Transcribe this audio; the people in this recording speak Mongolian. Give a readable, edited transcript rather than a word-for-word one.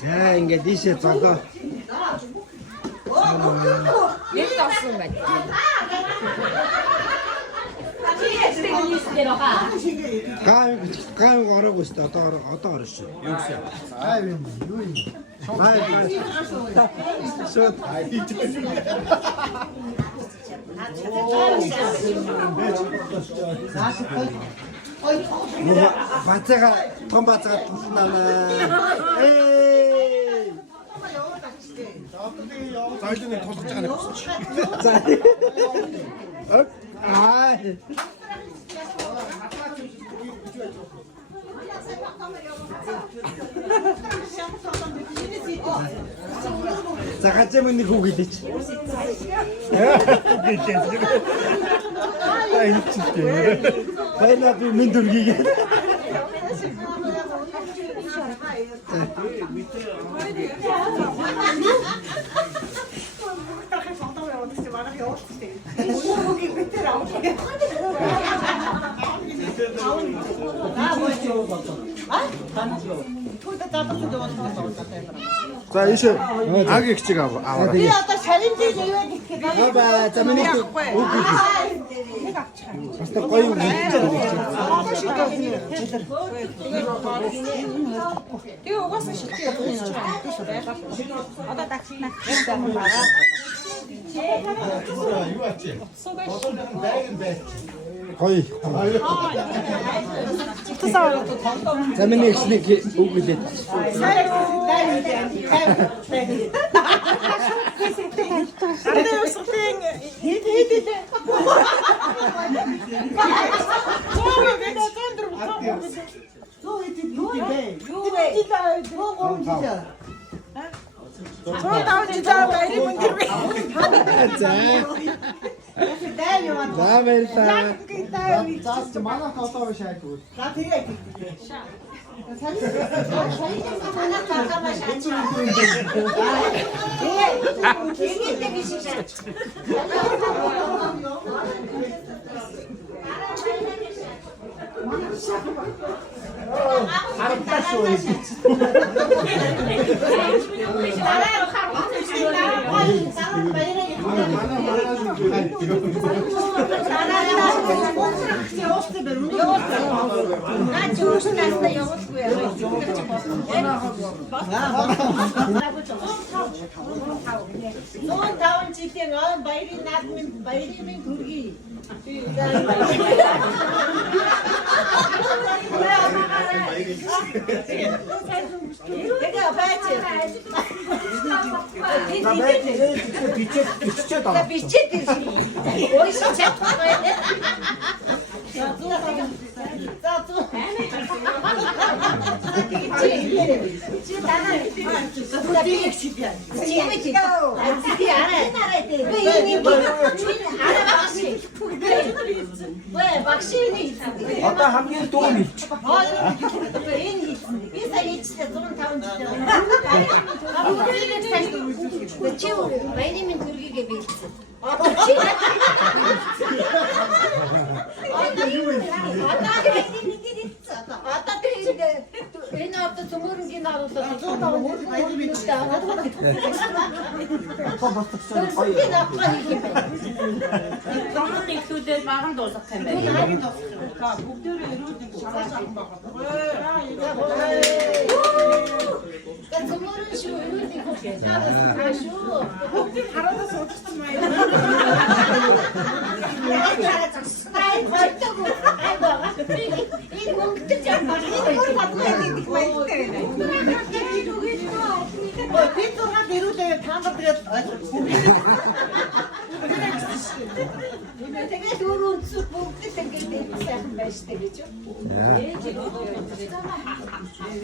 자, 이게 디시 저거. 가요 걸어고 있어. 어떤 어르신? 여기서. 아유, 유인. 아유. 저 바자가 돈 바자가 통나나. 에이. 나중에 도착하네. 아. 자, 같이 먹는 고기 됐지. 아이, 진짜. 바이나 민들기게. 자, 이제 아기 기지가 아와라. 봐봐, 자면이 또 오기지. 진짜 거의 거의. 자면이 이렇게 오기지. 안돼요 선생 어떤 한개 도움이. Чи баярын төргийгээ бэлдсэн. Одоо тэгээд энэ одоо цөмөрөнгийн харуулсан. Томд ихлүүдээ баган дуусах юм байна. Цөмөрөн шүү юу гэж шүү. Хараадас удахгүй маяг. Тай хойтог айгаа. Энэ мөнгөтэй жамбар. Энэ батлаа гэдэг баяртай. Ой, би зураг дэрүүлээ таамаг тэгээд Тэгээд өөрөө зүг бүгд ингэж сайхан байж тээ гэж.